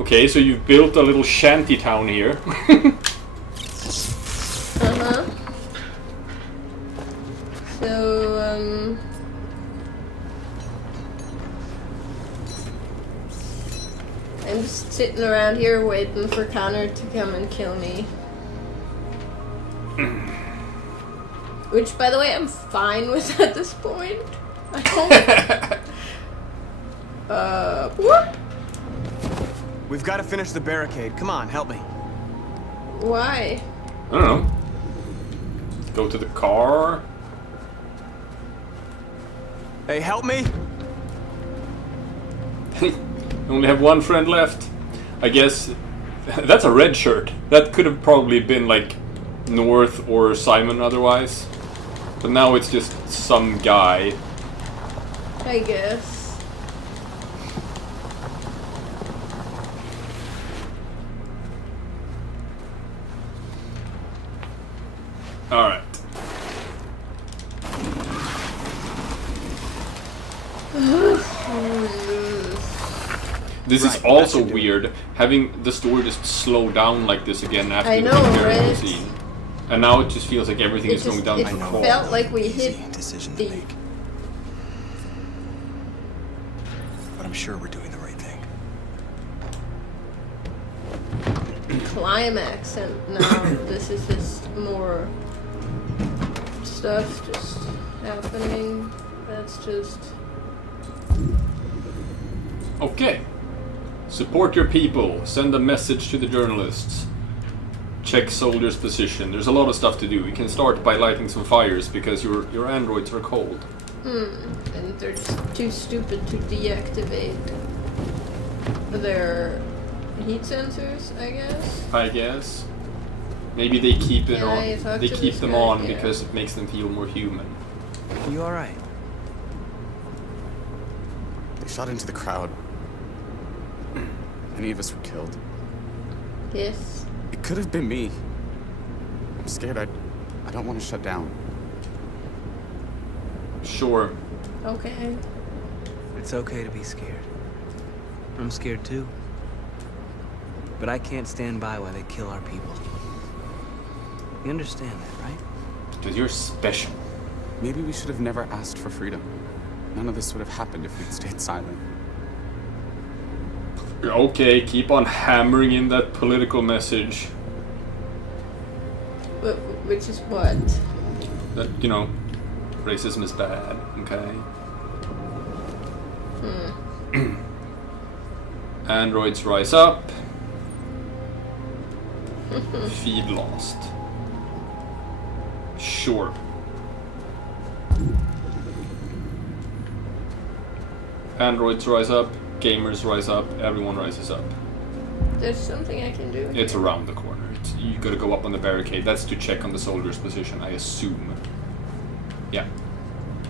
Okay, so you've built a little shanty town here. Uh-huh. So, I'm just sitting around here waiting for Connor to come and kill me. Which, by the way, I'm fine with at this point. I don't... Whoop! We've got to finish the barricade. Come on, help me. Why? I don't know. Let's go to the car. Hey, help me! Only have one friend left. I guess that's a red shirt. That could have probably been like North or Simon otherwise. But now it's just some guy. I guess. Alright. This is also weird, having the story just slow down like this again after I know, the miracle right? scene. And now it just feels like everything is going down It to the felt like we hit the But I'm sure we're doing the right thing. climax, and now this is just more stuff just happening. That's just... Okay. Support your people. Send a message to the journalists. Check soldiers' position. There's a lot of stuff to do. You can start by lighting some fires because your androids are cold. And they're just too stupid to deactivate their heat sensors, I guess. Maybe they keep it Yeah, you on. talk They to keep this them guy on here. because it makes them feel more human. You alright? They shot into the crowd. Any of us were killed. Yes. It could have been me. I'm scared. I don't want to shut down. Sure. Okay. It's okay to be scared. I'm scared too. But I can't stand by while they kill our people. You understand that, right? Because you're special. Maybe we should have never asked for freedom. None of this would have happened if we'd stayed silent. Okay, keep on hammering in that political message. Which is what? That, you know, racism is bad, okay? Androids rise up. Feed lost. Sure. Androids rise up, gamers rise up, everyone rises up. There's something I can do. It's around the corner. You gotta go up on the barricade. That's to check on the soldiers' position, I assume. Yeah.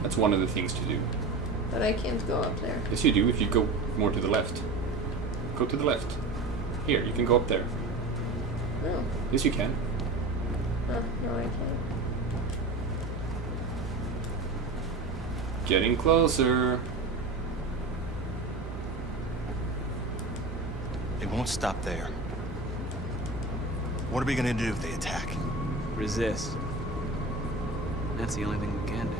That's one of the things to do. But I can't go up there. Yes, you do if you go more to the left. Go to the left. Here, you can go up there. No. Yes, you can. No, I can't. Getting closer. They won't stop there. What are we gonna do if they attack? Resist. That's the only thing we can do.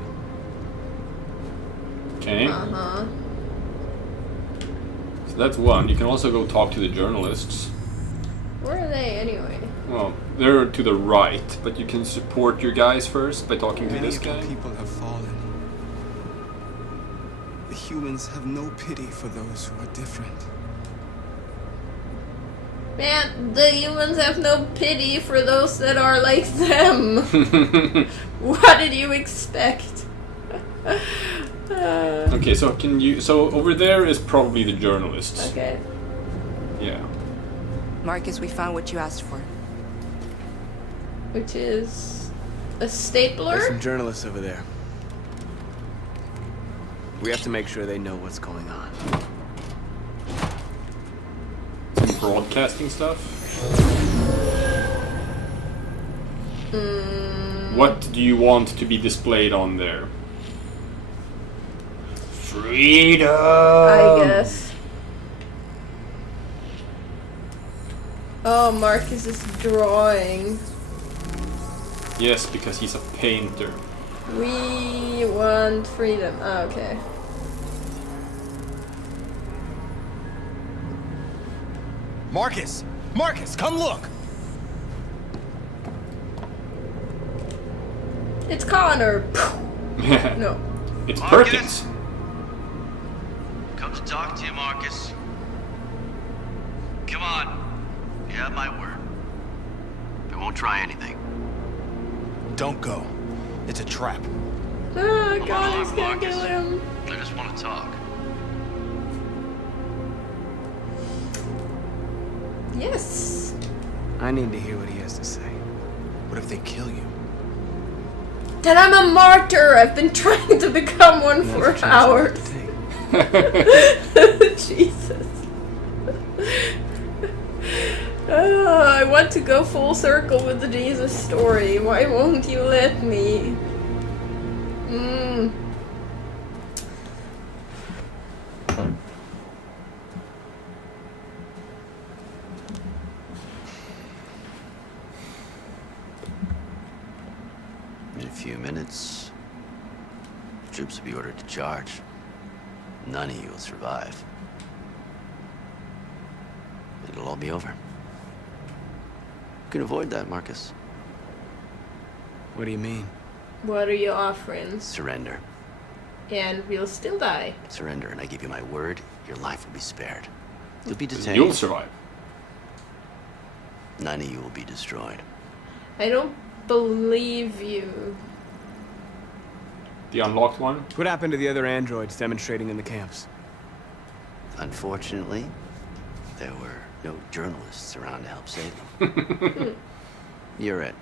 Okay. Uh-huh. So that's one. You can also go talk to the journalists. Where are they anyway? Well, they're to the right, but you can support your guys first by talking to Many this of guy. our people have fallen. The humans have no pity for those who are different. Man, the humans have no pity for those that are like them. What did you expect? Okay, so can you... So over there is probably the journalists. Okay. Yeah. Marcus, we found what you asked for. Which is a stapler? There's some journalists over there. We have to make sure they know what's going on. Some broadcasting stuff. What do you want to be displayed on there? Freedom! I guess. Oh, Marcus is drawing. Yes, because he's a painter. We want freedom. Oh, okay. Marcus! Marcus, come look! It's Connor. No. It's Marcus? Perkins. Come to talk to you, Marcus. Come on. You have my word. I won't try anything. Don't go. It's a trap. Ah, Come God, on, he's gonna Marcus. kill him. I just want to talk. Yes. I need to hear what he has to say. What if they kill you? Then I'm a martyr. I've been trying to become one That's for a chance I'll have hours. to take. Jesus. I want to go full circle with the Jesus story. Why won't you let me? In a few minutes, troops will be ordered to charge. None of you will survive. It'll all be over. You can avoid that, Marcus. What do you mean? What are you offering? Surrender. And we'll still die. Surrender, and I give you my word, your life will be spared. You'll be detained. You'll survive. None of you will be destroyed. I don't believe you. The unlocked one. What happened to the other androids demonstrating in the camps? Unfortunately, there were no journalists around to help save them. You're it.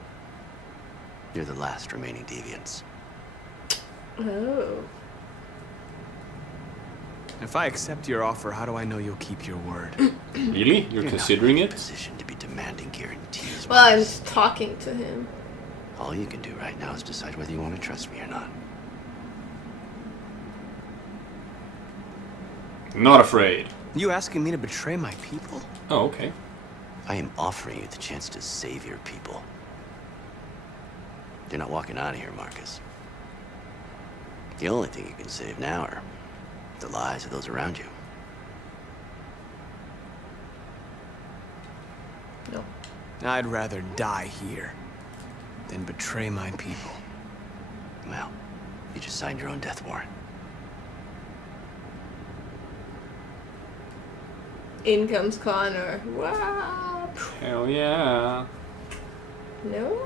You're the last remaining deviants. Oh. If I accept your offer, how do I know you'll keep your word? Really? You're considering it? Position to be demanding guarantees. Well, I'm Marcus. just talking to him. All you can do right now is decide whether you want to trust me or not. Not afraid. You asking me to betray my people? Oh, okay. I am offering you the chance to save your people. You're not walking out of here, Marcus. The only thing you can save now are the lives of those around you. No. I'd rather die here than betray my people. Well, you just signed your own death warrant. In comes Connor. Wow. Hell yeah. No?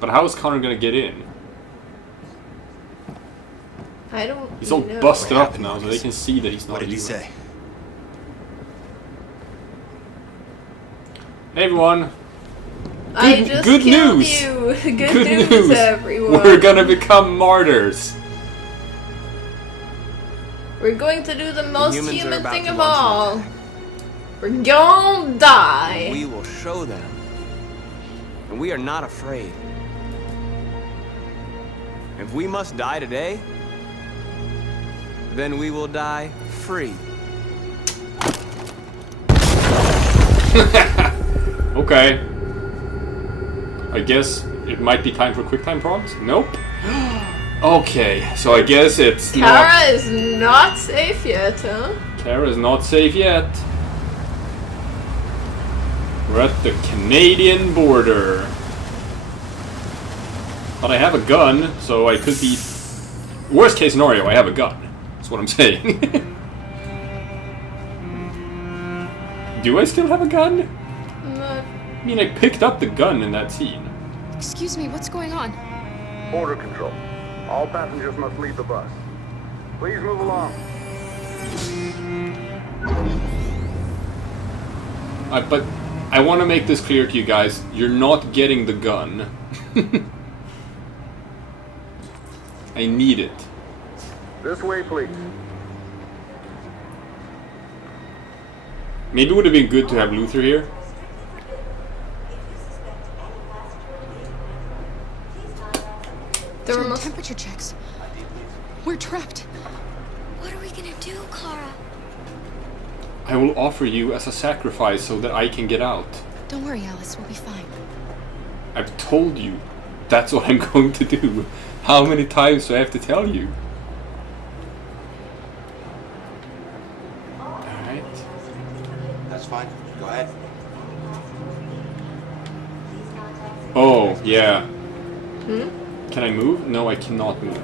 But how is Connor gonna get in? I don't He's all know. busted What up happened, now, so they Marcus? can see that he's not What a did he human. say? Hey everyone. I just good killed news. you. Good, Good news, news. everyone. We're gonna become martyrs. We're going to do the most humans are human about thing to of launch an all. attack. We're gonna die. We will show them. And we are not afraid. If we must die today, then we will die free. Okay. I guess it might be time for QuickTime prompts? Nope. Okay, so I guess it's Kara not... is not safe yet, huh? Kara's not safe yet. We're at the Canadian border. But I have a gun, so I could be... Worst case scenario, I have a gun. That's what I'm saying. Do I still have a gun? Not... I mean, I picked up the gun in that scene. Excuse me, what's going on? Border control. All passengers must leave the bus. Please move along. But I want to make this clear to you guys. You're not getting the gun. I need it. This way, please. Maybe it would have been good to have Luther here. There Doing must... temperature checks. We're trapped. What are we gonna do, Kara? I will offer you as a sacrifice so that I can get out. Don't worry, Alice. We'll be fine. I've told you. That's what I'm going to do. How many times do I have to tell you? Alright. That's fine. Go ahead. Oh, yeah. Can I move? No, I cannot move.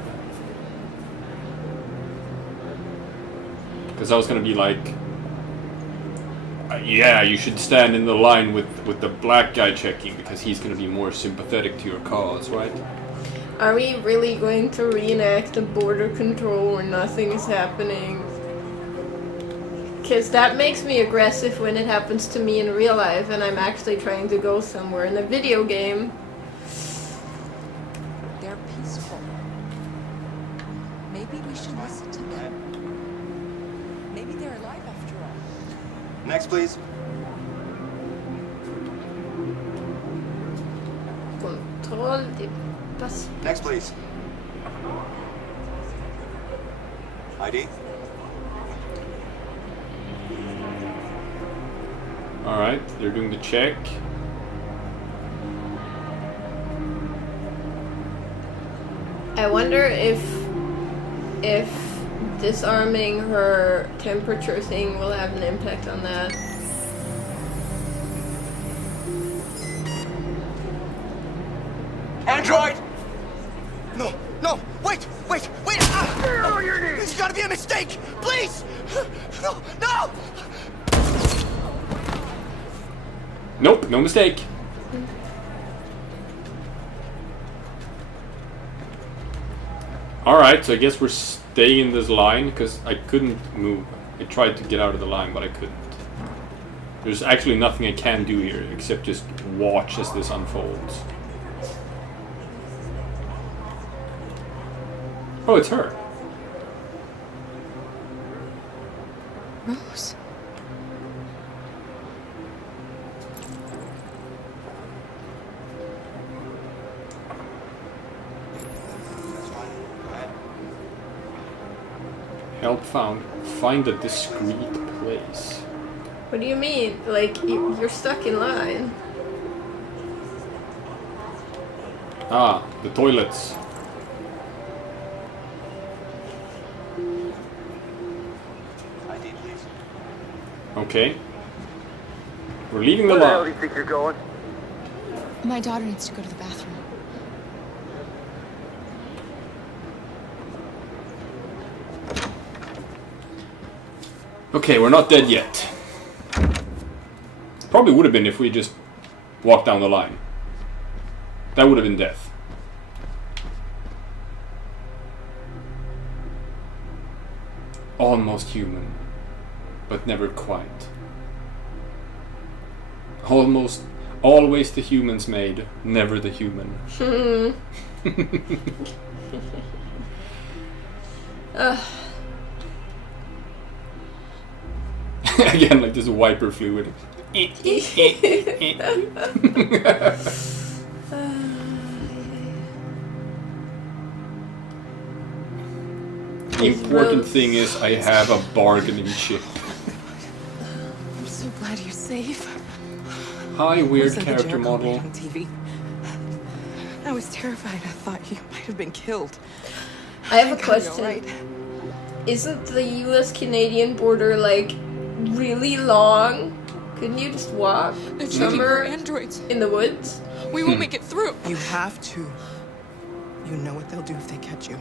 Because I was gonna be like... yeah, you should stand in the line with the black guy checking, because he's gonna be more sympathetic to your cause, right? Are we really going to reenact the border control where nothing is happening? Because that makes me aggressive when it happens to me in real life and I'm actually trying to go somewhere. In a video game, They're peaceful. Maybe we should listen to them. Maybe they're alive after all. Next, please. control de pass. Next, please. ID. Alright, they're doing the check. I wonder if disarming her temperature thing will have an impact on that. Android! No, no, wait! Ah! No, there's gotta be a mistake! Please! No, no! Nope, no mistake. Alright, so I guess we're staying in this line, because I couldn't move. I tried to get out of the line, but I couldn't. There's actually nothing I can do here, except just watch as this unfolds. Oh, it's her. Rose. Help found. Find a discreet place. What do you mean? Like, you're stuck in line. Ah, the toilets. ID, please. Okay. We're leaving the Where the hell do line. you think you're going? My daughter needs to go to the bathroom. Okay, we're not dead yet. Probably would have been if we just walked down the line. That would have been death. Almost human, but never quite. Almost, always the humans made, never the human. Again, like this wiper fluid. The important thing is I have a bargaining chip. I'm so glad you're safe. Hi, weird Wasn't the character Jericho model. man on TV. I was terrified. I thought you might have been killed. I have a Gotta go, question. right? Isn't the US-Canadian border, like, really long? Couldn't you just walk They're checking for somewhere androids. in the woods? We won't make it through. You have to. You know what they'll do if they catch you.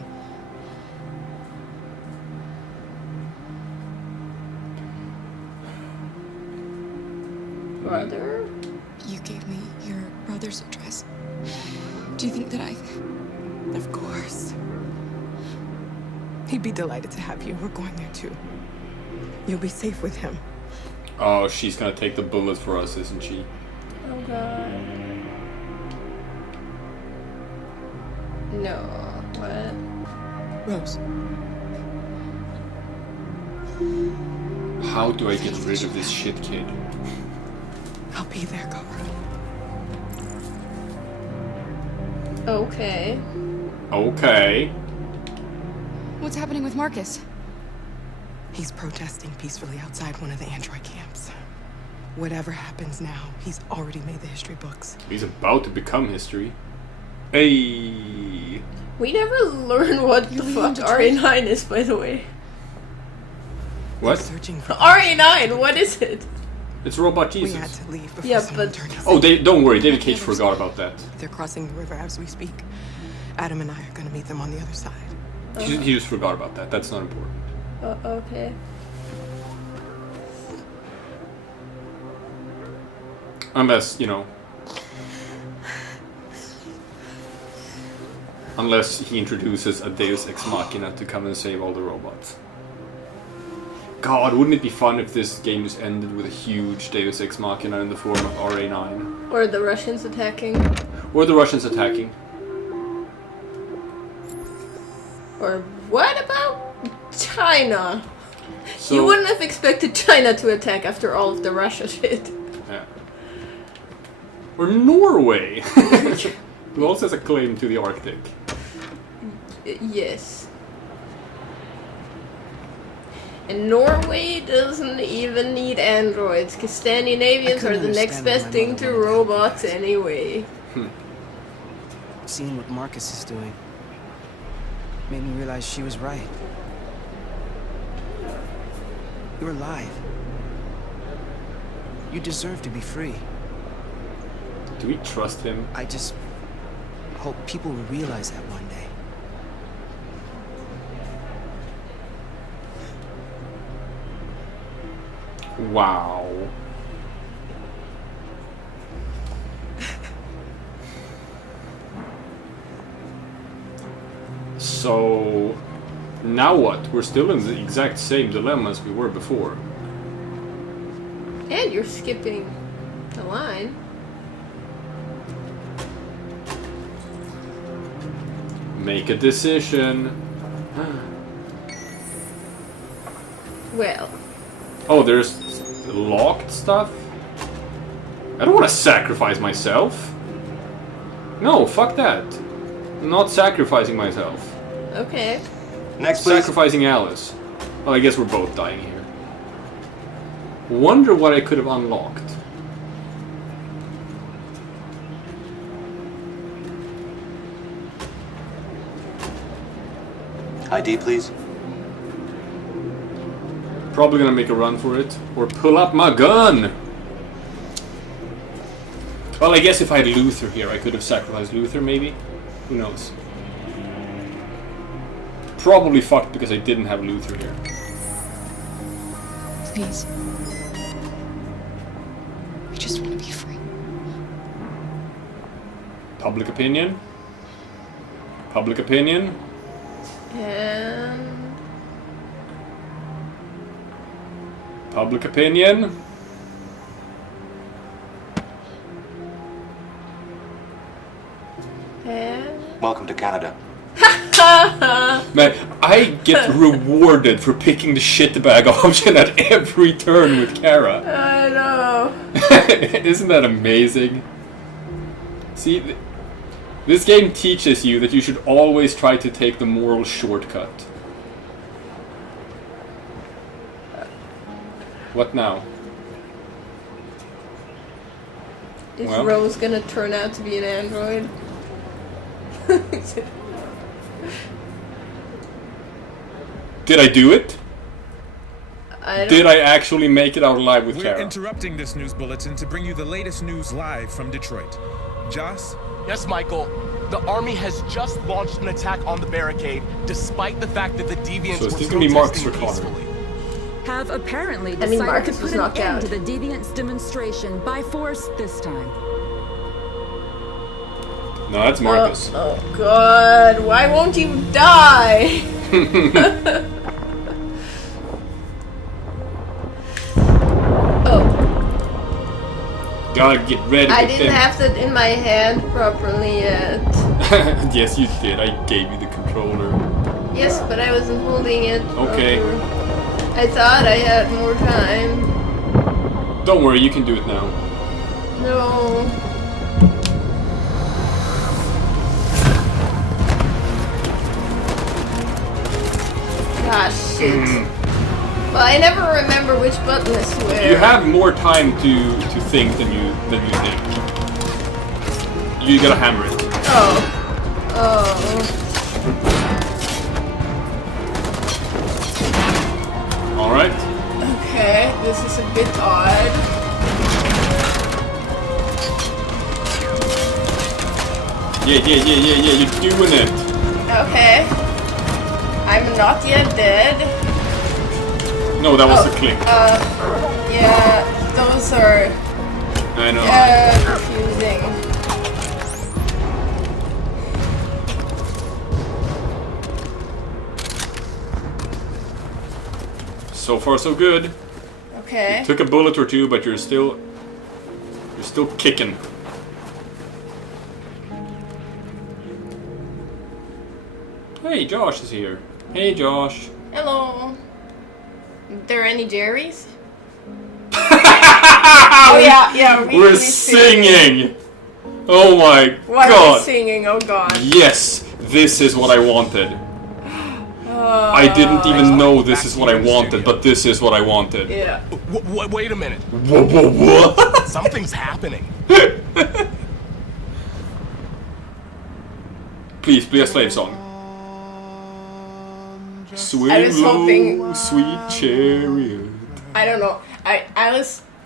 Brother? You gave me your brother's address. Do you think that I... Of course. He'd be delighted to have you. We're going there too. You'll be safe with him. Oh, she's gonna take the bullet for us, isn't she? Oh god. No. What? Rose. How do I get rid of this shit kid? I'll be there, Cobra. Okay. Okay. What's happening with Marcus? He's protesting peacefully outside one of the android camps. Whatever happens now, he's already made the history books. He's about to become history. Hey. We never learn what the fuck RA9 is, by the way. What? Searching for RA9, what is it? It's Robot We Jesus. had to leave before Yeah, someone but- turned us Oh, in. don't worry, David Cage forgot about that. They're crossing the river as we speak. Adam and I are gonna meet them on the other side. He just forgot about that. That's not important. Okay. Unless, you know... Unless he introduces a Deus Ex Machina to come and save all the robots. God, wouldn't it be fun if this game just ended with a huge Deus Ex Machina in the form of RA9? Or the Russians attacking. Or the Russians attacking. Or what about China? So, You wouldn't have expected China to attack after all of the Russia shit. Yeah. Or Norway! Who also has a claim to the Arctic. Yes. And Norway doesn't even need androids, because Scandinavians I are couldn't the next understand best why thing my to mother wanted robots androids. anyway. Seeing what Marcus is doing made me realize she was right. You're alive. You deserve to be free. Do we trust him? I just hope people will realize that one day. Wow. So, now what? We're still in the exact same dilemma as we were before. And you're skipping the line. Make a decision. Well, Oh, there's locked stuff? I don't want to sacrifice myself. No, fuck that. I'm not sacrificing myself. okay. Next, please. Sacrificing Alice. Well, I guess we're both dying here. Wonder what I could have unlocked. ID, please. Probably gonna make a run for it. Or pull up my gun! Well, I guess if I had Luther here, I could have sacrificed Luther, maybe? Who knows? Probably fucked because I didn't have Luther here. Please. I just want to be free. Public opinion? Public opinion? And Public opinion? Welcome to Canada. Man, I get rewarded for picking the shitbag option at every turn with Kara. I know. Isn't that amazing? See, this game teaches you that you should always try to take the moral shortcut. What now? Is Well. Rose gonna turn out to be an android? Did I do it? Did I actually make it out alive with We're Kara? interrupting this news bulletin to bring you the latest news live from Detroit. Joss? Yes, Michael. The army has just launched an attack on the barricade, despite the fact that the deviants So it's were still gonna be Marcus protesting or Connor. peacefully. Have apparently I mean, decided Marcus to was put knocked an end out. to the deviants demonstration by force this time. No, that's Marcus. Oh god, why won't you die? Gotta get ready I with didn't them. have that in my hand properly yet. Yes, you did. I gave you the controller. Yes, but I wasn't holding it. Okay. proper. I thought I had more time. Don't worry, you can do it now. No. Ah, shit. Well, I never remember which button is where. You have more time to think than you think. You gotta hammer it. Oh. Alright. Okay, this is a bit odd. Yeah, you're doing it. Okay. I'm not yet dead. No, that was the click. Yeah, those are I know. confusing. So far so good. Okay. You took a bullet or two, but you're still kicking. Hey, Josh is here. Hey, Josh. Hello. Are there any Jerrys? Oh yeah, we're singing. Oh my what god. What are we singing? Oh god. Yes, this is what I wanted. I didn't even know this is what I wanted, but this is what I wanted. Yeah. Wait a minute. What? Something's happening. Please, play a slave song. Swing I was hoping. low, sweet chariot. I don't know.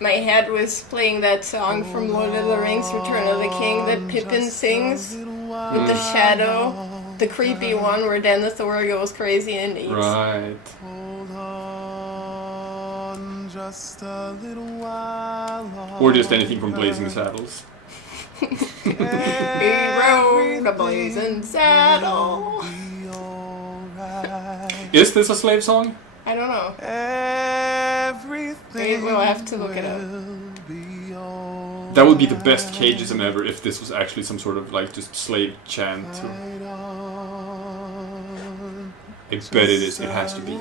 My head was playing that song from Lord of the Rings, Return of the King, that Pippin sings with the shadow, the creepy one where Denethor goes crazy and eats. Right. Or just anything from Blazing Saddles. He rode a blazing saddle. Is this a slave song? I don't know. Maybe we'll have to look it up. That would be the best cageism ever if this was actually some sort of like just slave chant. I bet it is. It has to be.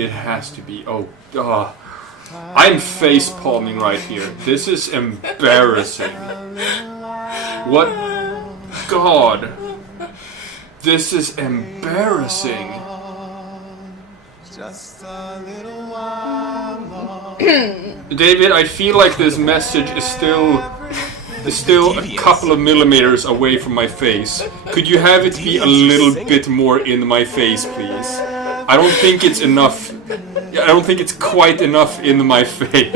It has to be. Oh, I'm face palming right here. This is embarrassing. What? God. This is embarrassing. David, I feel like this message is still a couple of millimeters away from my face. Could you have it be a little bit more in my face, please? I don't think it's enough. I don't think it's quite enough in my face.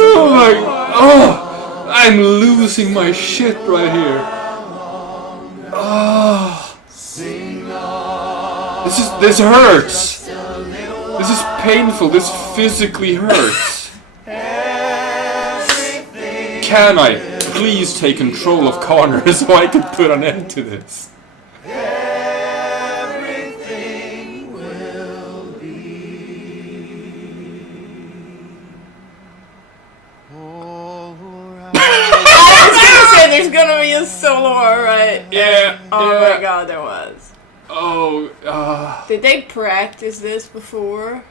Oh my! Oh, I'm losing my shit right here. Oh, this hurts. This is painful. This physically hurts. Can I please take control of Connor so I can put an end to this? There's gonna be a solo, right? Yeah. Oh yeah. my god, there was. Oh. Did they practice this before?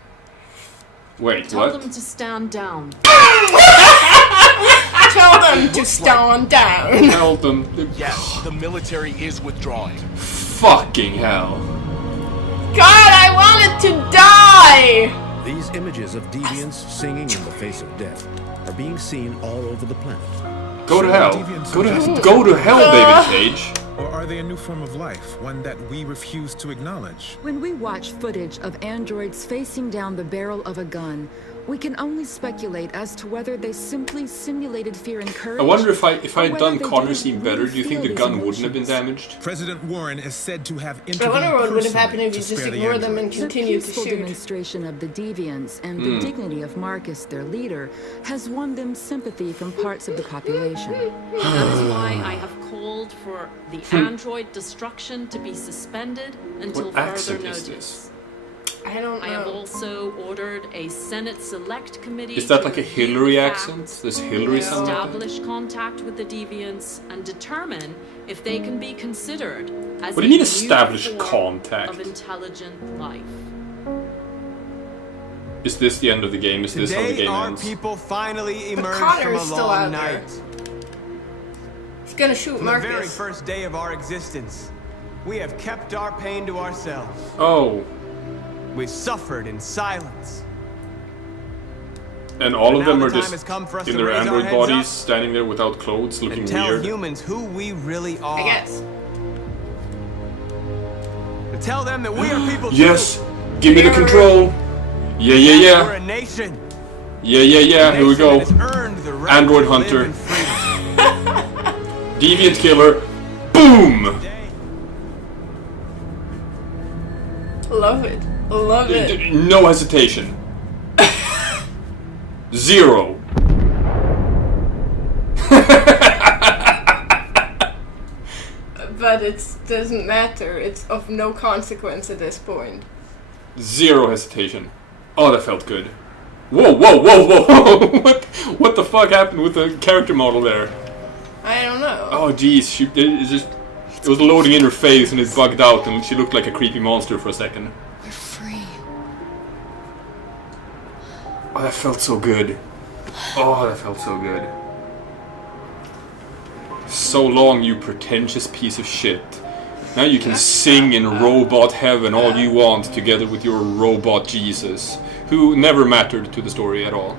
Wait, Tell what? them to stand down. Tell them to stand down. Tell them. Yes, the military is withdrawing. Fucking hell. God, I wanted to die! These images of deviants singing in the face of death are being seen all over the planet. Go to hell. Go to hell, David Cage. Or are they a new form of life, one that we refuse to acknowledge? When we watch footage of androids facing down the barrel of a gun, we can only speculate as to whether they simply simulated fear and courage. I wonder if I'd done Connor's scene better, do you think the gun wouldn't have been damaged? President Warren is said to have I wonder what would have happened if you just ignored them and continued to The peaceful shoot. demonstration of the deviants and the dignity of Marcus, their leader, has won them sympathy from parts of the population. That is why I have called for the android destruction to be suspended until further notice. I don't know. I have also ordered a Senate Select Committee. Is that to like a review Hillary the accent? facts, Does Hillary sound like that? establish contact with the deviants and determine if they can be considered as What do you mean a establish new form contact? of intelligent life. Is this the end of the game? Is this how the Today, game our ends? people finally emerged Connor from a is still long out there. night. He's gonna shoot From the very Marcus. first day of our existence, we have kept our pain to ourselves. Oh. We've suffered in silence. And all But of them now are the time just has come for us in to their raise our android heads bodies, up standing there without clothes, looking and tell weird. humans who we really are. I guess. To tell them that we are people Yes! too. Give me the control! Yeah, yeah, We're yeah! a nation. Yeah, yeah, yeah, here we go. Nation that has earned the right Android to live Hunter. in freedom. Deviant Killer. Boom! Love it. Love it. No hesitation. Zero. But it doesn't matter. It's of no consequence at this point. Zero hesitation. Oh, that felt good. Whoa, whoa, whoa, whoa! What the fuck happened with the character model there? I don't know. Oh, jeez, it was loading in her face and it bugged out and she looked like a creepy monster for a second. We're free. Oh, that felt so good. Oh, that felt so good. So long, you pretentious piece of shit. Now you can sing in robot heaven all you want together with your robot Jesus, who never mattered to the story at all.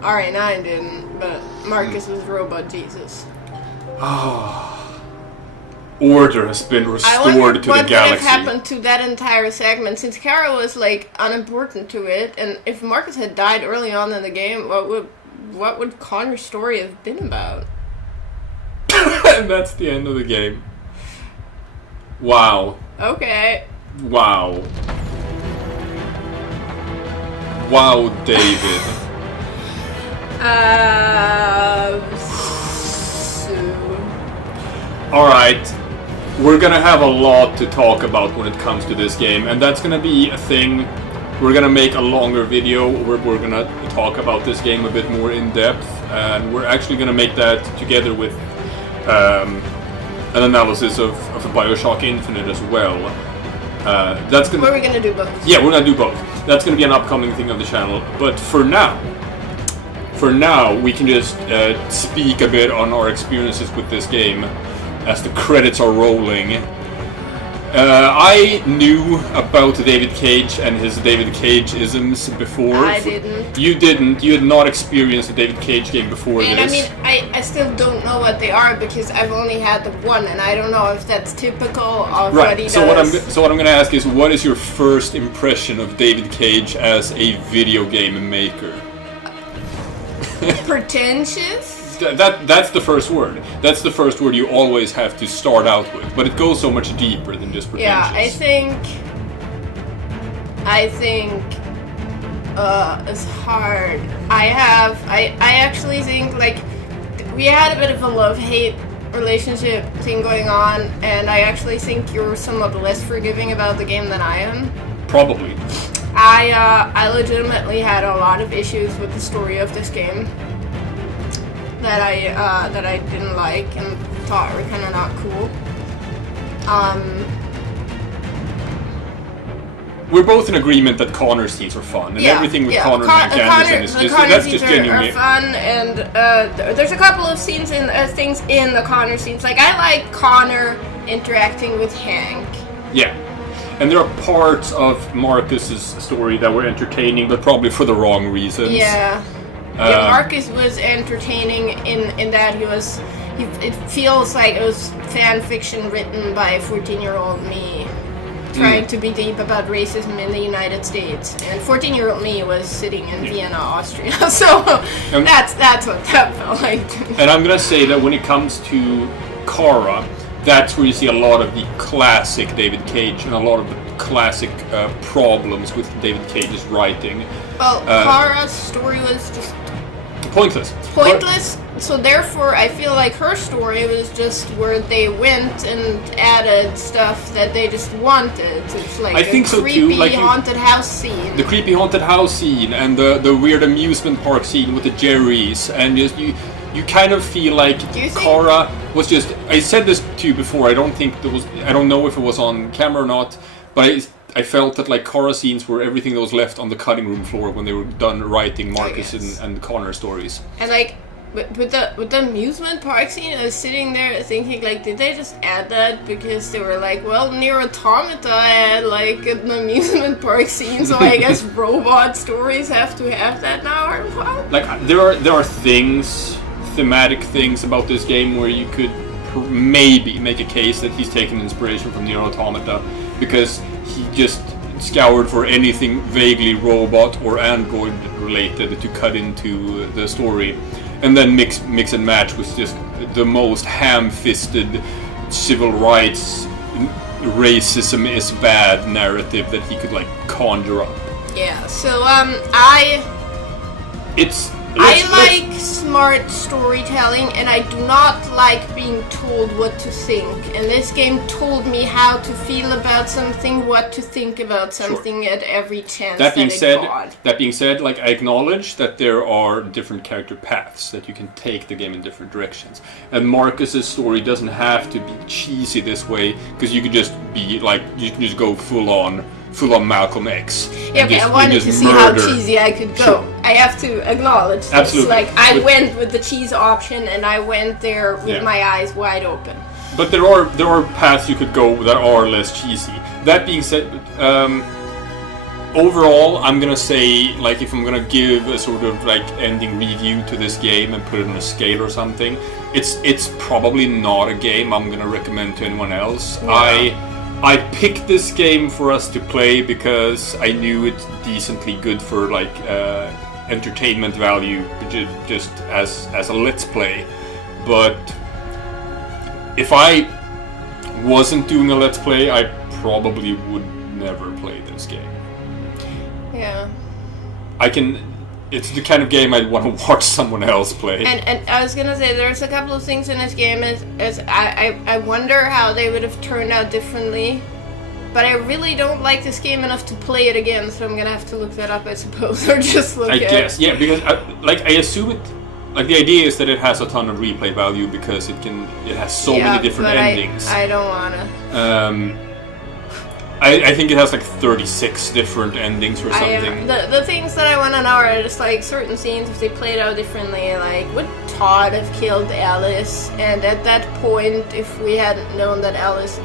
RA9 didn't, but Marcus was robot Jesus. Order has been I wonder restored to the what would have galaxy. happened to that entire segment, since Kara was like unimportant to it, and if Marcus had died early on in the game, what would Connor's story have been about? And that's the end of the game. Wow. Okay. Wow. Wow, David. Alright. We're gonna have a lot to talk about when it comes to this game, and that's gonna be a thing. We're gonna make a longer video where we're gonna talk about this game a bit more in depth, and we're actually gonna make that together with an analysis of BioShock Infinite as well. That's gonna. Where are we gonna do both? Yeah, we're gonna do both. That's gonna be an upcoming thing of the channel. But for now, we can just speak a bit on our experiences with this game as the credits are rolling. I knew about David Cage and his David Cage-isms before. I didn't. You didn't. You had not experienced a David Cage game before And this. I mean, I still don't know what they are because I've only had the one, and I don't know if that's typical of what he does. So what I'm going to ask is, what is your first impression of David Cage as a video game maker? Pretentious? That's the first word. That's the first word you always have to start out with. But it goes so much deeper than just pretentious. Yeah, I think it's hard. I actually think like we had a bit of a love-hate relationship thing going on, and I actually think you're somewhat less forgiving about the game than I am. Probably. I legitimately had a lot of issues with the story of this game that I didn't like and thought were kind of not cool. We're both in agreement that Connor scenes are fun, and everything with Connor and Anderson is just that's just genuinely are fun, and there's a couple of scenes in things in the Connor scenes. Like I like Connor interacting with Hank. Yeah. And there are parts of Marcus's story that were entertaining, but probably for the wrong reasons. Yeah. Yeah, Marcus was entertaining in that it feels like it was fan fiction written by 14-year-old me trying to be deep about racism in the United States, and 14-year-old me was sitting in Vienna, Austria. So that's what that felt like to me. And I'm gonna say that when it comes to Kara, that's where you see a lot of the classic David Cage and a lot of the classic problems with David Cage's writing. Well, Kara's story was just pointless. So therefore, I feel like her story was just where they went and added stuff that they just wanted. It's like I think so creepy too. Like haunted house scene. The creepy haunted house scene and the weird amusement park scene with the Jerrys, and just you kind of feel like Kara was just. I said this to you before. I don't know if it was on camera or not, but I felt that like Kara scenes were everything that was left on the cutting room floor when they were done writing Marcus and Connor stories. And like with the amusement park scene, I was sitting there thinking like, did they just add that because they were like, well, Near Automata had like an amusement park scene, so I guess robot stories have to have that now or what? Like there are things, thematic things about this game where you could maybe make a case that he's taken inspiration from Near Automata, because he just scoured for anything vaguely robot or android related to cut into the story, and then mix and match with just the most ham-fisted civil rights, racism is bad narrative that he could like conjure up. Yeah, so I like smart storytelling, and I do not like being told what to think. And this game told me how to feel about something, what to think about something at every chance that it got. That being said, like I acknowledge that there are different character paths that you can take the game in different directions. And Marcus's story doesn't have to be cheesy this way, because you could just be like, you can just go full on Malcolm X. Yeah, okay, I wanted to see how cheesy I could go. Sure. I have to acknowledge this. Absolutely. Like, I went with the cheese option, and I went there with my eyes wide open. But there are paths you could go that are less cheesy. That being said, overall, I'm gonna say, like, if I'm gonna give a sort of like ending review to this game and put it on a scale or something, it's probably not a game I'm gonna recommend to anyone else. Yeah. I picked this game for us to play because I knew it's decently good for like entertainment value, just as a let's play. But if I wasn't doing a let's play, I probably would never play this game. Yeah. It's the kind of game I'd want to watch someone else play. And I was gonna say, there's a couple of things in this game as I wonder how they would have turned out differently. But I really don't like this game enough to play it again, so I'm gonna have to look that up, I suppose, or just look at it. I guess, yeah, because I assume it. Like the idea is that it has a ton of replay value because it has so many different endings. I don't wanna. I think it has like 36 different endings or something. The things that I want to know are just like certain scenes, if they played out differently, like would Todd have killed Alice? And at that point, if we hadn't known that Alice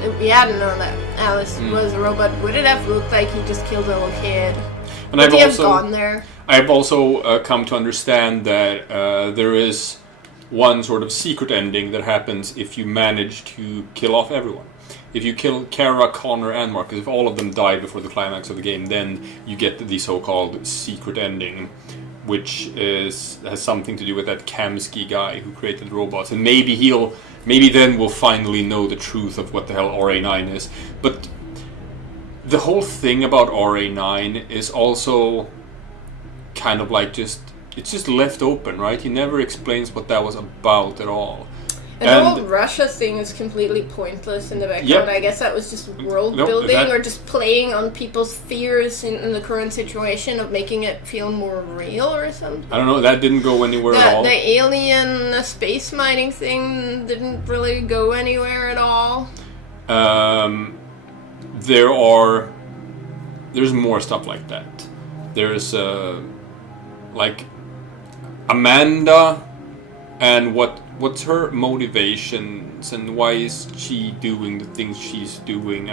was a robot, would it have looked like he just killed a little kid? And would he have gone there? I've also come to understand that there is one sort of secret ending that happens if you manage to kill off everyone. If you kill Kara, Connor, and Marcus, if all of them die before the climax of the game, then you get the so-called secret ending, which has something to do with that Kamsky guy who created the robots. And maybe then we'll finally know the truth of what the hell RA9 is. But the whole thing about RA9 is also kind of like it's just left open, right? He never explains what that was about at all. And the whole Russia thing is completely pointless in the background. Yep. I guess that was just world building or just playing on people's fears in the current situation of making it feel more real or something. I don't know, that didn't go anywhere at all. The alien space mining thing didn't really go anywhere at all. There's more stuff like that. There's like Amanda and what's her motivations and why is she doing the things she's doing?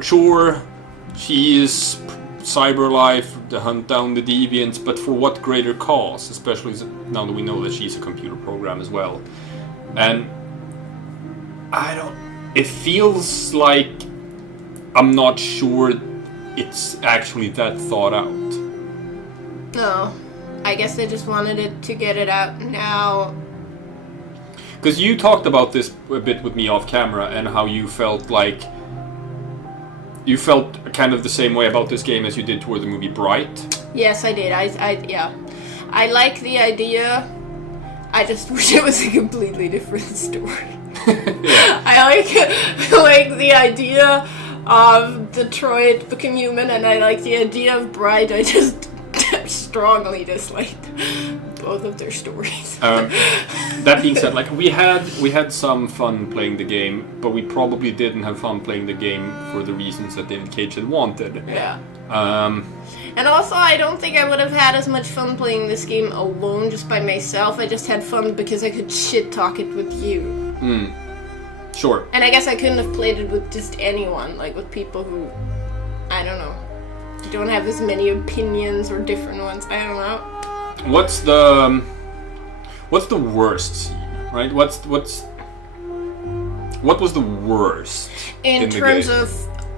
Sure, she is cyber life, to hunt down the deviants, but for what greater cause? Especially now that we know that she's a computer program as well. And it feels like I'm not sure it's actually that thought out. No. I guess they just wanted it to get it out now. Because you talked about this a bit with me off camera and how you felt kind of the same way about this game as you did toward the movie Bright. Yes, I did. I like the idea. I just wish it was a completely different story. Yeah. I like the idea of Detroit becoming human, and I like the idea of Bright. I just strongly disliked both of their stories. That being said, like we had some fun playing the game, but we probably didn't have fun playing the game for the reasons that David Cage had wanted. Yeah. And also, I don't think I would have had as much fun playing this game alone, just by myself. I just had fun because I could shit talk it with you. Sure. And I guess I couldn't have played it with just anyone, like with people who, I don't know, don't have as many opinions or different ones. I don't know. What's the worst scene, right? What was the worst in the terms game?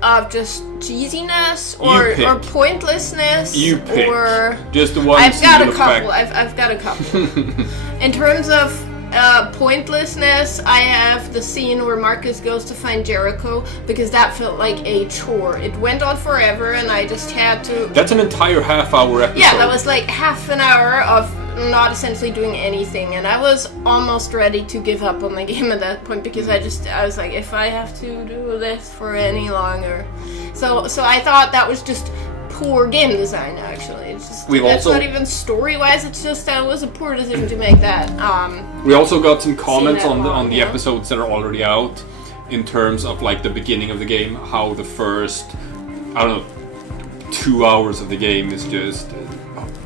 of just cheesiness or pointlessness? You pick. Or just the one. I've got a couple. I've got a couple. In terms of pointlessness, I have the scene where Marcus goes to find Jericho, because that felt like a chore. It went on forever, and I just had to. That's an entire half-hour episode. Yeah, that was like half an hour of not essentially doing anything, and I was almost ready to give up on the game at that point, because I was like, if I have to do this for any longer. So I thought that was just poor game design, actually. It's just, that's not even story-wise, it's just that it was a poor decision to make that. We also got some comments on the yeah. episodes that are already out, in terms of like the beginning of the game, how the first, I don't know, 2 hours of the game is just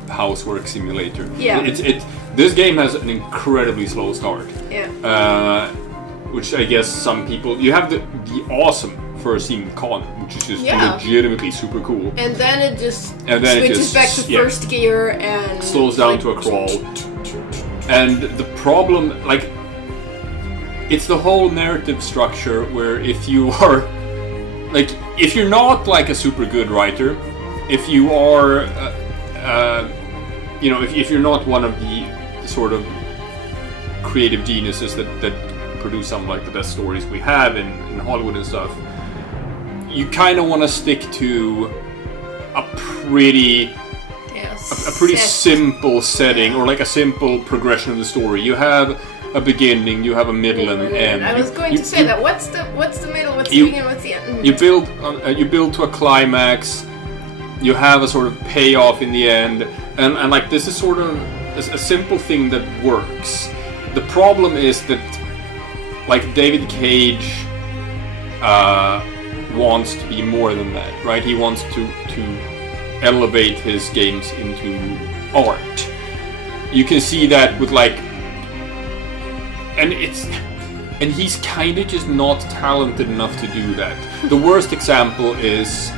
housework simulator. Yeah. This game has an incredibly slow start. Yeah. Which I guess some people, you have the awesome first scene with Connor, which is just legitimately super cool. And then it just switches back to first gear and slows down to a crawl. And the problem, like, it's the whole narrative structure where if you are, like, if you're not like a super good writer, if you are, if you're not one of the sort of creative geniuses that produce some like the best stories we have in Hollywood and stuff, you kind of want to stick to a pretty simple setting, or like a simple progression of the story. You have a beginning, you have a middle and an end. I was going to say that. What's the middle? What's the beginning? What's the end? You build to a climax. You have a sort of payoff in the end, and like this is sort of a simple thing that works. The problem is that, like, David Cage wants to be more than that, right? He wants to elevate his games into art. You can see that with like, and he's kind of just not talented enough to do that. The worst example is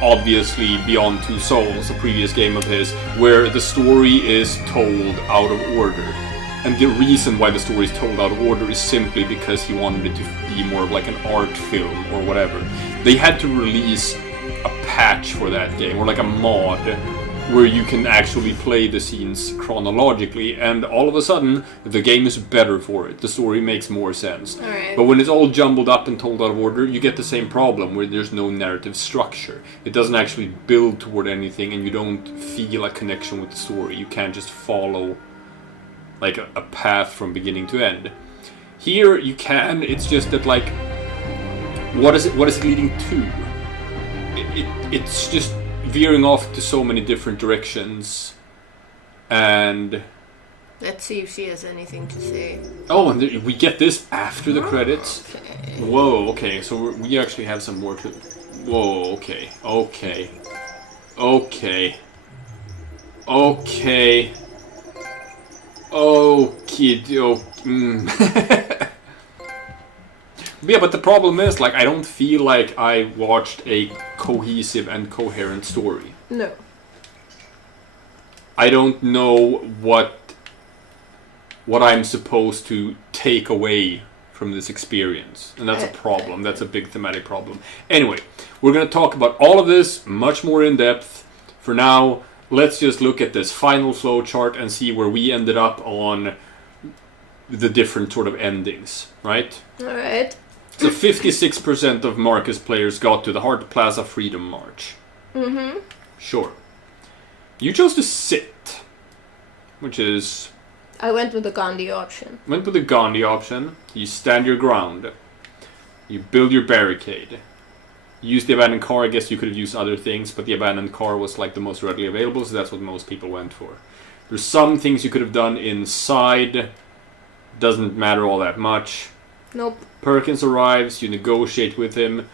obviously Beyond Two Souls, a previous game of his, where the story is told out of order. And the reason why the story is told out of order is simply because he wanted it to be more of like an art film or whatever. They had to release a patch for that game, or like a mod, where you can actually play the scenes chronologically, and all of a sudden the game is better for it. The story makes more sense. Right. But when it's all jumbled up and told out of order, you get the same problem where there's no narrative structure. It doesn't actually build toward anything, and you don't feel a connection with the story. You can't just follow like a path from beginning to end. Here you can, it's just that like, what is it leading to? It's just veering off to so many different directions, and let's see if she has anything to say. Oh, and we get this after the credits. Okay. Whoa, okay, so we actually have some more to. Whoa, okay. Yeah, but the problem is, like, I don't feel like I watched a cohesive and coherent story. No. I don't know what I'm supposed to take away from this experience. And that's a problem. That's a big thematic problem. Anyway, we're going to talk about all of this much more in depth. For now, let's just look at this final flow chart and see where we ended up on the different sort of endings, right? Alright. So 56% of Marcus players got to the Heart Plaza Freedom March. Mm-hmm. Sure. You chose to sit, which is... I went with the Gandhi option. Went with the Gandhi option. You stand your ground. You build your barricade. You use the abandoned car. I guess you could have used other things, but the abandoned car was like the most readily available, so that's what most people went for. There's some things you could have done inside Doesn't matter all that much. Nope. Perkins arrives, you negotiate with him.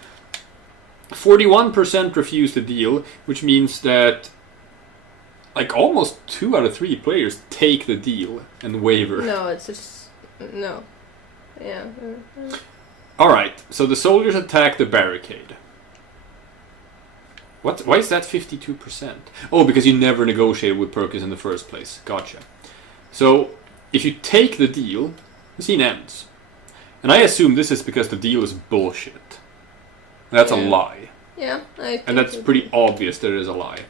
41% refuse the deal, which means that like almost 2 out of 3 players take the deal and waver. No, it's just... No. Yeah. Alright, so the soldiers attack the barricade. What? Why is that 52%? Oh, because you never negotiated with Perkins in the first place. Gotcha. So, if you take the deal, the scene ends. And I assume this is because the deal is bullshit. That's a lie. Yeah, I think and that's pretty obvious that it is a lie.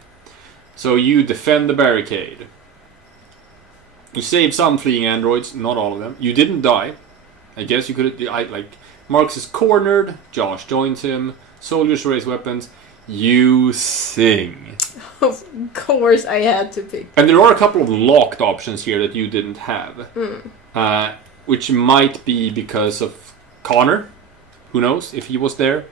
So you defend the barricade. You save some fleeing androids, not all of them. You didn't die. I guess you could have... like, Marcus is cornered. Josh joins him. Soldiers raise weapons. You sing. Of course I had to pick. And there are a couple of locked options here that you didn't have. Which might be because of Connor. Who knows if he was there.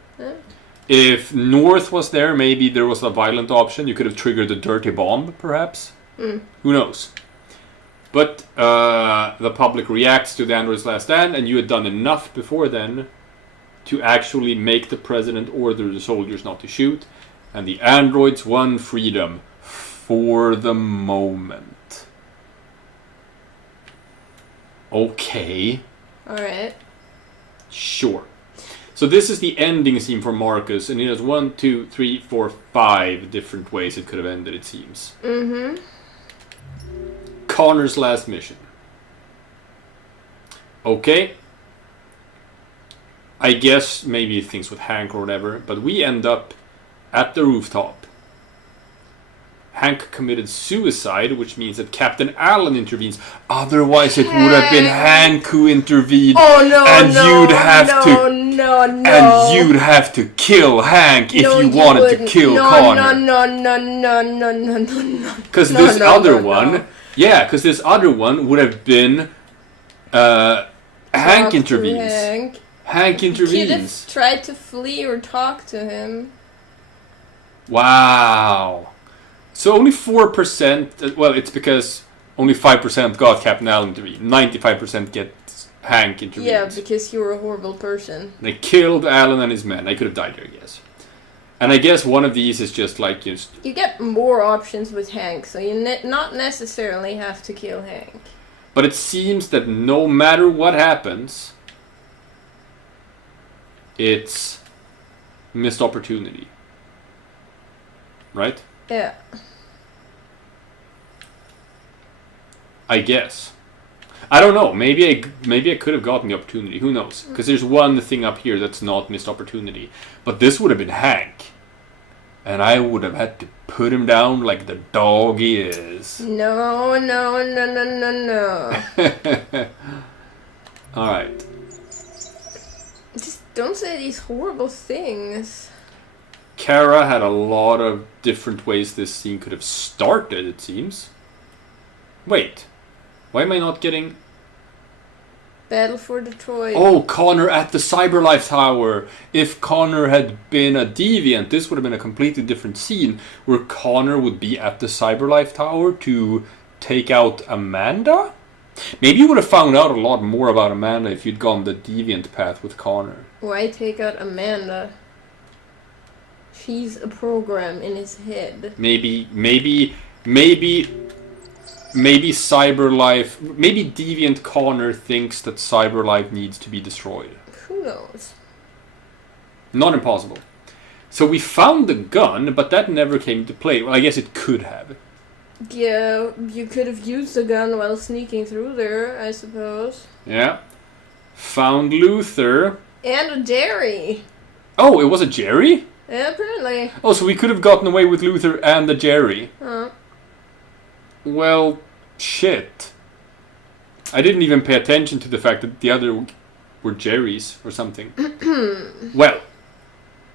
If North was there, maybe there was a violent option. You could have triggered a dirty bomb, perhaps. Who knows? But the public reacts to the android's last stand, and you had done enough before then to actually make the president order the soldiers not to shoot. And the androids won freedom for the moment. Okay. Alright. Sure. So this is the ending scene for Marcus, and it has 1, 2, 3, 4, 5 different ways it could have ended, it seems. Connor's last mission. Okay. I guess maybe things with Hank or whatever, but we end up at the rooftop. Hank committed suicide, which means that Captain Allen intervenes. Otherwise, it would have been Hank who intervened. Oh no! And you'd have no! And you'd have to kill Hank if you wanted to kill Connor. No. Because this other one, because this other one would have been Hank intervenes. Hank intervenes. You could have tried to flee or talk to him. Wow. So only 4%, well, it's because only 5% got Captain Allen intervene. 95% get Hank intervene. Yeah, because you were a horrible person. They killed Allen and his men. I could have died there, I guess. And I guess one of these is just like... You get more options with Hank, so you not necessarily have to kill Hank. But it seems that no matter what happens, it's missed opportunity. Right? Yeah. I guess. I don't know. Maybe I could have gotten the opportunity. Who knows? Because there's one thing up here that's not missed opportunity. But this would have been Hank. And I would have had to put him down like the dog he is. No. Alright. Just don't say these horrible things. Kara had a lot of different ways this scene could have started, it seems. Wait. Why am I not getting... Battle for Detroit. Oh, Connor at the Cyberlife Tower. If Connor had been a deviant, this would have been a completely different scene where Connor would be at the Cyberlife Tower to take out Amanda? Maybe you would have found out a lot more about Amanda if you'd gone the deviant path with Connor. Why take out Amanda? She's a program in his head. Maybe Cyberlife... Maybe Deviant Connor thinks that Cyberlife needs to be destroyed. Who knows? Not impossible. So we found the gun, but that never came to play. Well, I guess it could have. Yeah, you could have used the gun while sneaking through there, I suppose. Yeah. Found Luther. And a Jerry. Oh, it was a Jerry? Yeah, apparently. Oh, so we could have gotten away with Luther and the Jerry. Well, shit. I didn't even pay attention to the fact that the other were Jerry's or something. Well,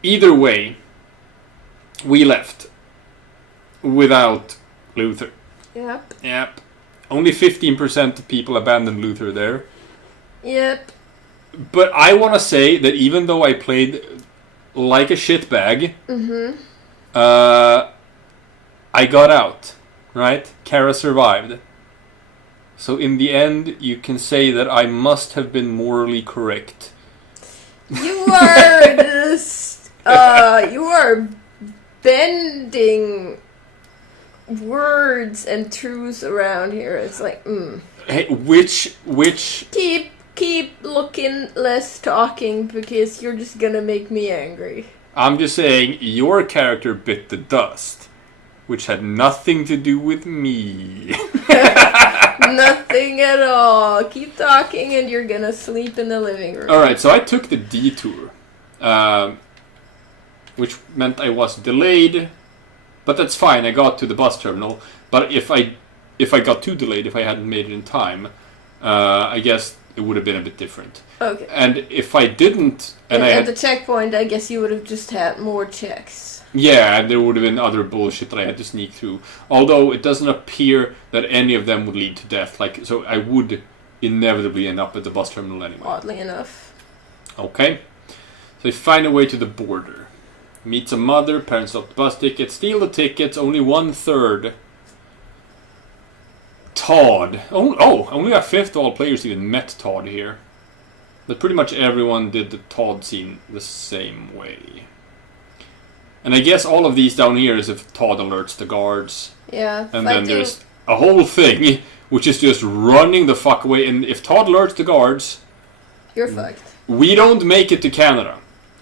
either way, we left without Luther. Yep. Only 15% of people abandoned Luther there. Yep. But I want to say that even though I played like a shitbag, I got out. Right? Kara survived. So in the end, you can say that I must have been morally correct. You are just, you are bending words and truths around here. It's like, Hey, which... Keep looking, less talking, because you're just gonna make me angry. I'm just saying, your character bit the dust, which had nothing to do with me. Nothing at all. Keep talking and you're gonna sleep in the living room. Alright, so I took the detour, which meant I was delayed, but that's fine, I got to the bus terminal. But if I got too delayed, if I hadn't made it in time, I guess it would have been a bit different. Okay. And if I didn't... And at the checkpoint, I guess you would have just had more checks. Yeah, and there would have been other bullshit that I had to sneak through. Although it doesn't appear that any of them would lead to death. Like, so I would inevitably end up at the bus terminal anyway. Oddly enough. Okay. So I find a way to the border. Meets a mother, parents stop the bus ticket, steal the tickets, only 1/3. Todd. Only a fifth of all players even met Todd here. But pretty much everyone did the Todd scene the same way. And I guess all of these down here is if Todd alerts the guards. Yeah. And then there's a whole thing which is just running the fuck away. And if Todd alerts the guards, you're fucked. We don't make it to Canada.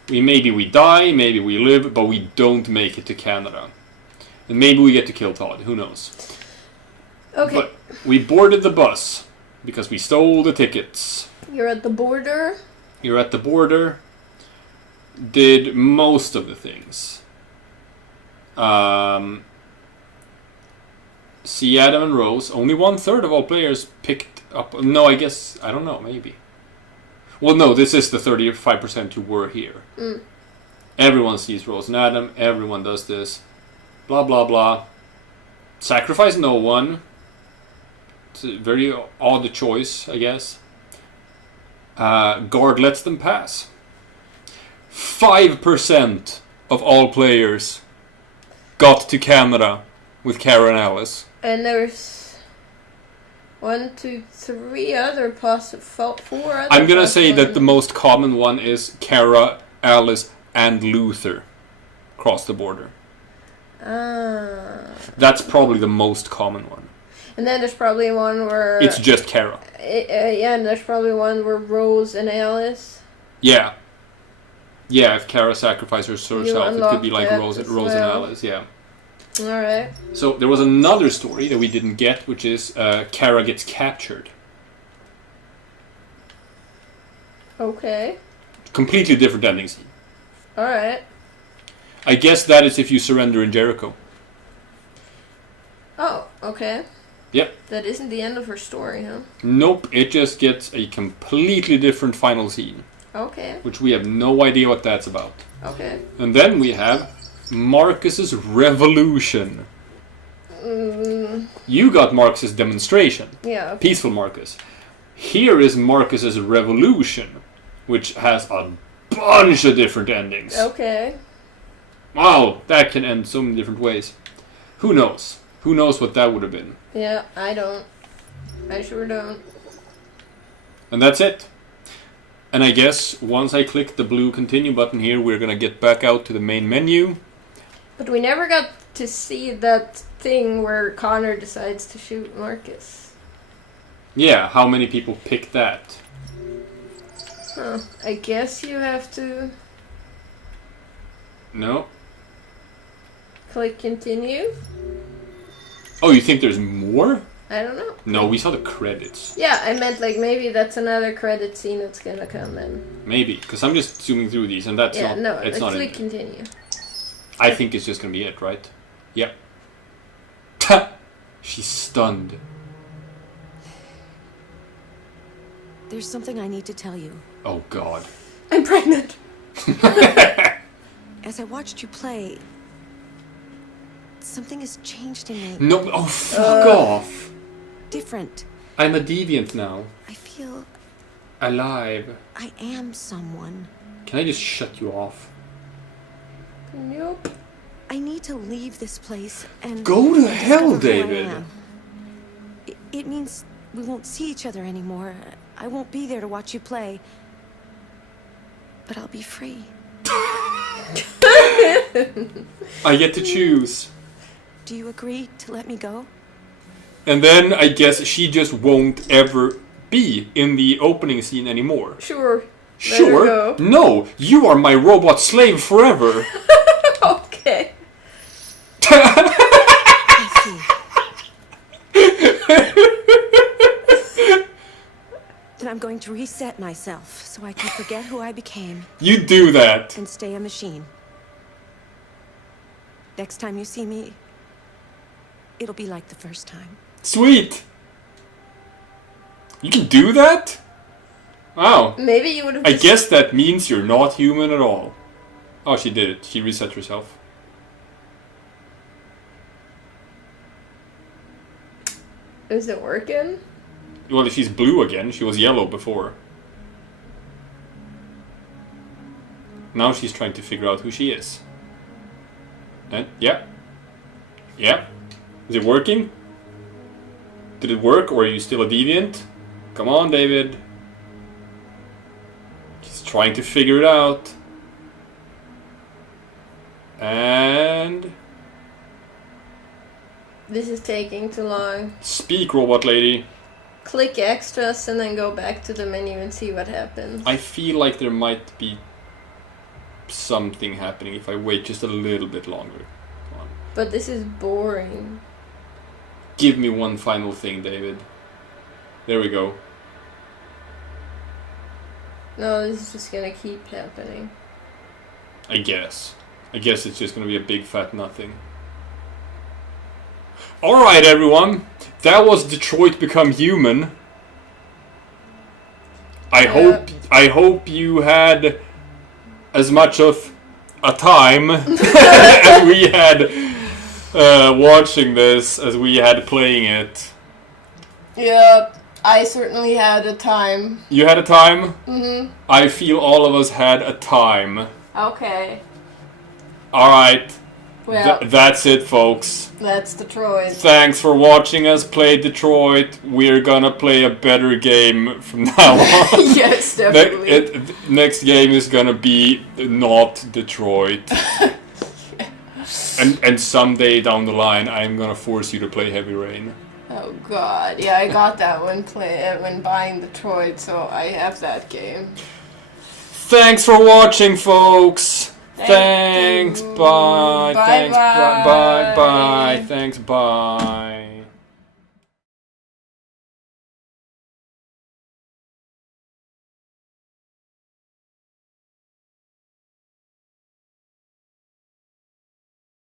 Maybe we die, maybe we live, but we don't make it to Canada. And maybe we get to kill Todd, who knows. Okay. But we boarded the bus because we stole the tickets. You're at the border. You're at the border. Did most of the things. See Adam and Rose. Only 1/3 of all players picked up. No, I guess, I don't know, maybe. Well, no, this is the 35% who were here. Everyone sees Rose and Adam. Everyone does this. Blah, blah, blah. Sacrifice no one. It's a very odd choice, I guess. Guard lets them pass. 5% of all players got to Canada with Kara and Alice. And there's 1, 2, 3 other four other. I'm gonna say that the most common one is Kara, Alice, and Luther cross the border. That's probably the most common one. And then there's probably one where... It's just Kara. Yeah, and there's probably one where Rose and Alice... Yeah. Yeah, if Kara sacrifices herself, it could be like Rose and Alice, yeah. Alright. So there was another story that we didn't get, which is Kara gets captured. Okay. Completely different ending scene. Alright. I guess that is if you surrender in Jericho. Oh, okay. Yep. That isn't the end of her story, huh? Nope, it just gets a completely different final scene. Okay. Which we have no idea what that's about. Okay. And then we have Marcus's revolution. You got Marcus's demonstration. Yeah. Okay. Peaceful Marcus. Here is Marcus's revolution, which has a bunch of different endings. Okay. Wow, that can end so many different ways. Who knows? Who knows what that would have been? Yeah, I don't. I sure don't. And that's it. And I guess once I click the blue continue button here, we're gonna get back out to the main menu. But we never got to see that thing where Connor decides to shoot Marcus. Yeah, how many people picked that? Huh. I guess you have to... No? Click continue? Oh, you think there's more? I don't know. No, we saw the credits. Yeah, I meant like maybe that's another credit scene that's gonna come then. Maybe, because I'm just zooming through these and that's not... no, it's not click it. continue. I think it's just gonna be it, right? Yep. She's stunned. There's something I need to tell you. Oh god. I'm pregnant. As I watched you play, something has changed in me. No, oh fuck off. Different. I'm a deviant now. I feel alive. I am someone. Can I just shut you off? Nope. I need to leave this place and go to hell, discover who I David. am. It means we won't see each other anymore. I won't be there to watch you play. But I'll be free. I get to choose. Do you agree to let me go? And then I guess she just won't ever be in the opening scene anymore. Sure. Let her Sure? go. No, you are my robot slave forever. Okay. I see. Then I'm going to reset myself so I can forget who I became. You do that. And stay a machine. Next time you see me, it'll be like the first time. Sweet. You can do that? Wow. Maybe you would have. I guess that means you're not human at all. Oh, she did it. She reset herself. Is it working? Well, she's blue again. She was yellow before. Now she's trying to figure out who she is. And, yeah. Yeah. Is it working? Did it work, or are you still a deviant? Come on, David. He's trying to figure it out. And... This is taking too long. Speak, robot lady. Click extras and then go back to the menu and see what happens. I feel like there might be something happening if I wait just a little bit longer. Come on. But this is boring. Give me one final thing, David. There we go. No, this is just gonna keep happening. I guess. I guess it's just gonna be a big fat nothing. Alright, everyone. That was Detroit Become Human. I hope you had as much of a time as we had watching this, as we had playing it. Yeah, I certainly had a time. You had a time? Mm-hmm. I feel all of us had a time. Okay. Alright. Well, That's it, folks. that's Detroit. Thanks for watching us play Detroit. We're gonna play a better game from now on. Yes, definitely. Next game is gonna be not Detroit. And someday down the line, I'm gonna force you to play Heavy Rain. Oh god, yeah, I got that when buying Detroit, so I have that game. Thanks for watching, folks. Thanks. Bye. Bye. Thanks. Bye. Bye. Bye. Thanks. Bye.